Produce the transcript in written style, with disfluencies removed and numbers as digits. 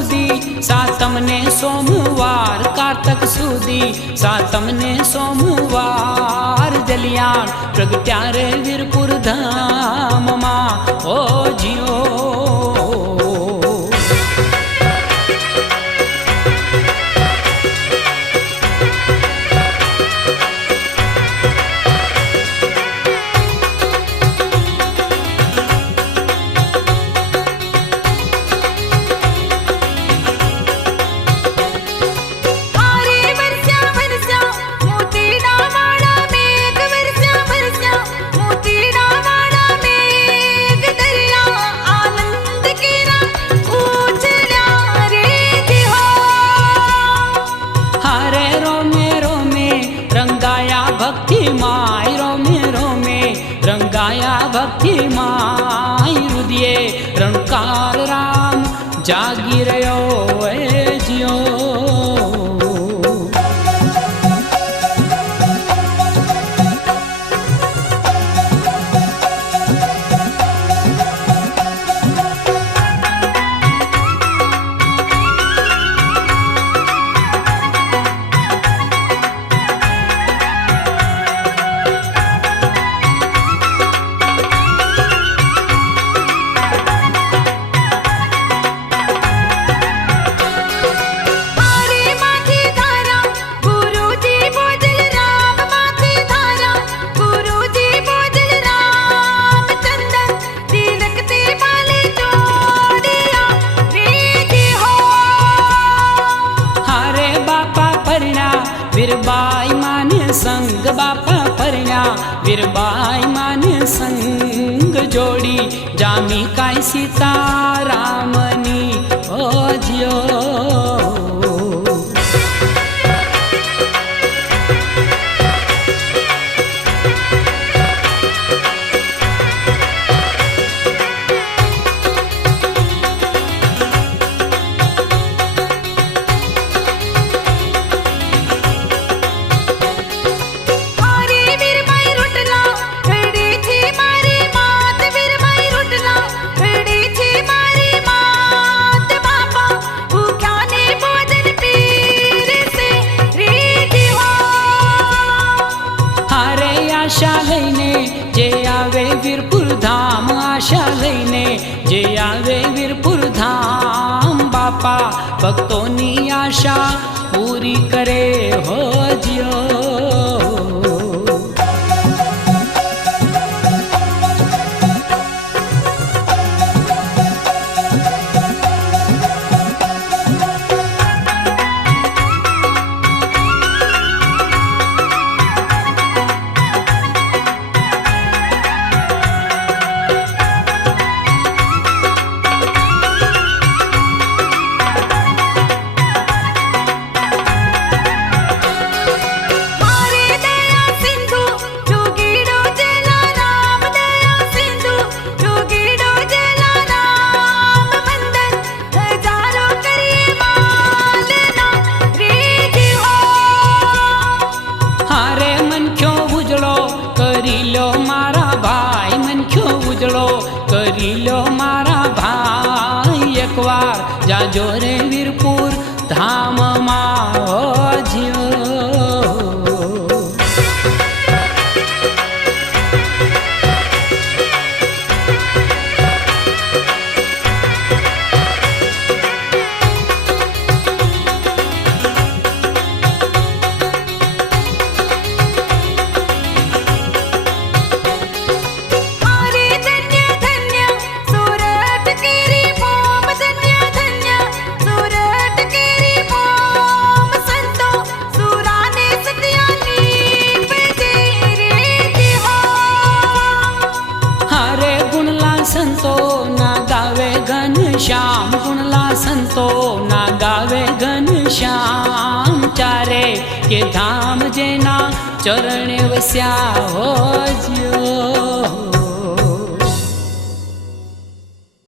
સુધી સાતમને સોમવાર કારતક સુધી સાતમને સોમવાર જલિયાણ પ્રગટ્યા રે વીરપુર ધામમાં ઓ જીઓ माय रोमे रोमे रंगाया भक्ति माय रुदिये रणकार राम जागी रयो ए जियो वीरबाई माने संग बापा परण्या वीरबाई माने संग जोड़ी जामी काय सीता रामनी ओ जियो आशा लईने जे आवे वीरपुर धाम आशा लईने जे आवे वीरपुर धाम बापा भक्तोनी आशा पूरी करे हो जियो करी लो मारा भाई एक बार जाजो रे वीरपुर धाम मा जियो संतो ना गावे घन श्याम गुणला संतो ना गावे घन श्याम चारे के धाम जेना चरण वस्या हो जियो।